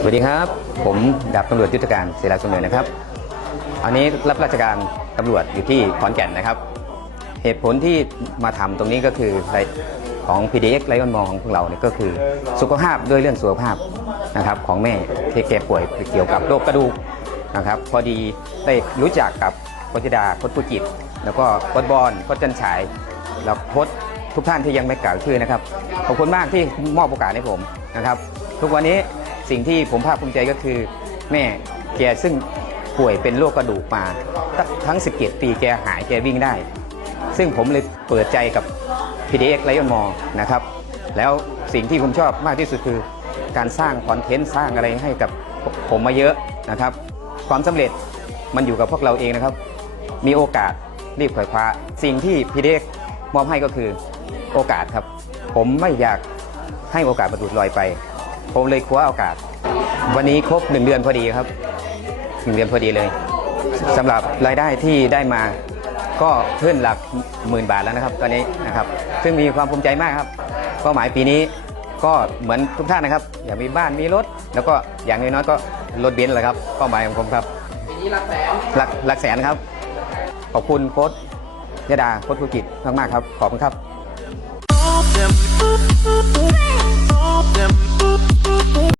สวัสดีครับ ผมดาบตำรวจยุทธการเสราสมเนินนะครับอันนี้รับราชการตำรวจอยู่ที่ขอนแก่นนะครับ เหตุผลที่มาทำตรงนี้ก็คือของ PDX ไลออนมองของพวกเราเนี่ยก็คือสุขภาพด้วยเรื่องสุขภาพนะครับของแม่ที่แกป่วยเกี่ยวกับโรคกระดูกนะครับ พอดีได้รู้จักกับโคชดาโคชผู้จิต แล้วก็โคชบอลโคชจันฉายแล้วโค้ช ทุกท่านที่ยังไม่กล่าวชื่อนะครับ ขอบคุณมากที่มอบโอกาสให้ผมนะครับ ทุกวันนี้สิ่งที่ผมภาคภูมิใจก็คือ แม่แกซึ่งป่วยเป็นโรคกระดูกมาตั้งทั้ง 17 ปีแกหายแกวิ่งได้ ซึ่งผมเลยเปิดใจกับ PDX Lion m a l นะครับ แล้วสิ่งที่ผมชอบมากที่สุดคือ การสร้างคอนเทนต์สร้างอะไรให้กับผมมาเยอะนะครับ ความสำเร็จมันอยู่กับพวกเราเองนะครับ มีโอกาสรีบขวายคว้า สิ่งที่พีเด็กมอบให้ก็คือ โอกาสครับ ผมไม่อยากให้โอกาสมาดูดลอยไป ผมเลยคว้าโอกาส วันนี้ครบหนึ่งเดือนพอดีครับหนึ่งเดือนพอดีเลยสำหรับรายได้ที่ได้มาก็ขึ้นหลักหมื่นบาทแล้วนะครับ ตอนนี้นะครับ ซึ่งมีความภูมิใจมากครับเป้าหมายปีนี้ก็เหมือนทุกท่านนะครับ อยากมีบ้านมีรถ แล้วก็อย่างน้อยๆก็รถเบนซ์แหละครับเป้าหมายของผมครับปีนี้รักแสนหลักหลักแสนครับ ขอบคุณโค้ชยดาโค้ชธุรกิจมากๆครับ ขอบคุณครับ them.